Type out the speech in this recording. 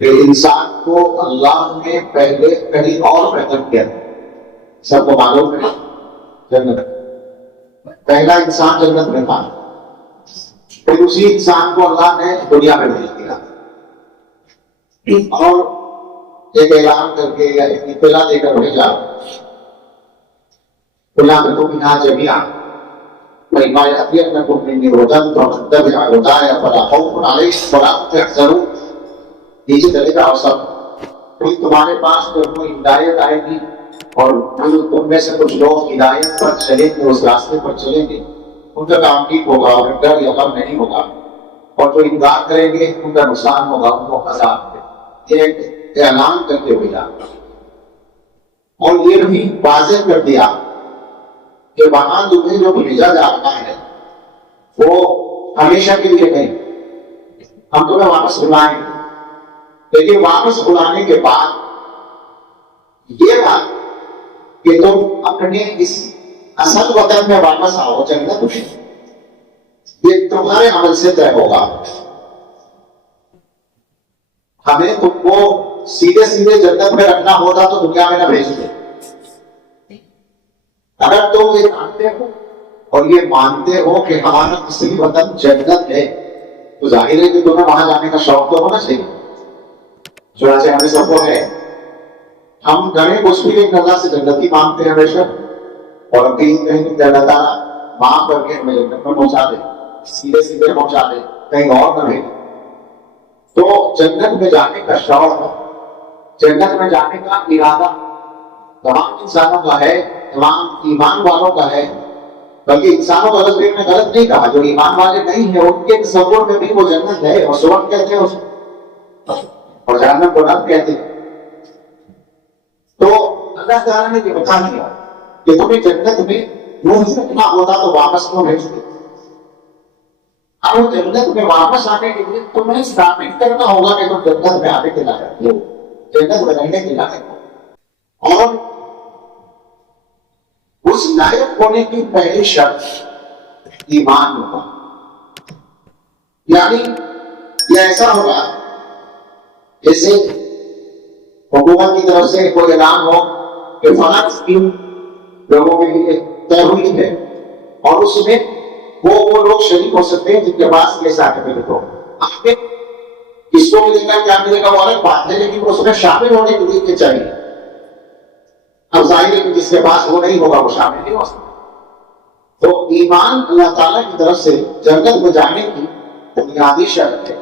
کہ انسان کو اللہ نے پہلے کہیں اور پیدا کیا تھا. سب کو معلوم ہے جنت پہلا انسان جنت میں تھا، پھر اسی انسان کو اللہ نے دنیا میں بھیج دیا اور ایک اعلان کر کے یا ایک اطلاع دے کر بھیجا قُلْ آمَنْتُ بِهَا جَمِيعًا وَإِمَّا يَأْتِيَنَّكُم مِّنِّي هُدًى فَمَن تَبِعَ هُدَايَ فَلَا خَوْفٌ عَلَيْهِمْ وَلَا هُمْ يَحْزَنُونَ. نیچے چلے گا اور سب پھر تمہارے پاس جب کوئی ہدایت آئے گی اور تم میں سے کچھ لوگ ہدایت پر چلیں گے، اس راستے پر چلیں گے، ان کا کام ٹھیک ہوگا اور ڈر یا غم نہیں ہوگا، اور جو انکار کریں گے ان کا نقصان ہوگا، ان کو عذاب ہے. یہ اعلان کر کے بھیجا اور یہ بھی واضح کر دیا کہ وہاں تمہیں جو بھیجا جا رہا ہے وہ ہمیشہ کے لیے نہیں، ہم تمہیں واپس بلائیں گے. لیکن واپس بلانے کے بعد یہ بات کہ تم اپنے اس اصل وطن میں واپس آؤ جنت میں، یہ تمہارے عمل سے طے ہوگا. ہمیں تم کو سیدھے سیدھے جنت میں رکھنا ہوتا تو دنیا میں نہ بھیجتے. اگر تم یہ جانتے ہو اور یہ مانتے ہو کہ ہمارا اصلی وطن جنت ہے تو ظاہر ہے کہ تمہیں وہاں جانے کا شوق تو ہونا چاہیے. چنانچہ ہمیں سب کو ہے، ہم گھریں کچھ بھی ایک اللہ سے جنتی مانگتے ہیں ہمیشہ، اور کہیں اللہ تعالیٰ معاف کر کے ہمیں جنت میں پہنچا دے، سیدھے سیدھے پہنچا دے، کہیں اور نہ بھیجے. تو جنت میں جانے کا شوق، جنت میں جانے کا ارادہ تمام انسانوں کا ہے، تمام ایمان والوں کا ہے. بلکہ انسانوں کو حضرت نے غلط نہیں کہا، جو ایمان والے نہیں ہیں ان کے تصور میں بھی وہ جنت ہے، اور سورت کہتے ہیں اس کو اور جہنم کو نرک کہتے ہیں. تو اللہ تعالیٰ نے یہ بتا دیا کہ تمہیں جنت میں نہیں رکھنا ہوتا تو واپس کیوں بھیجتے. اب جنت میں واپس آنے کے لیے تمہیں ثابت کرنا ہوگا کہ تم جنت میں آنے کے لائق ہو، جنت میں رہنے کے لائق ہو. اور اس لائق ہونے کی پہلی شرط ایمان ہوگا. یعنی یہ ایسا ہوگا جیسے حکومت کی طرف سے کوئی اعلان ہو کہ فلاں اسکیم لوگوں کے لیے طے ہوئی ہے اور اس میں وہ لوگ شریک ہو سکتے ہیں جن کے پاس یہ سرٹیفکیٹ ہو. آپ کس کو ملے گا کیا ملے گا وہ الگ بات ہے، لیکن اس میں شامل ہونے کے لیے کیا چاہیے. اب ظاہر ہے کہ جس کے پاس وہ نہیں ہوگا وہ شامل نہیں ہو سکتا. تو ایمان اللہ تعالیٰ کی طرف سے جنت میں جانے کی بنیادی شرط ہے.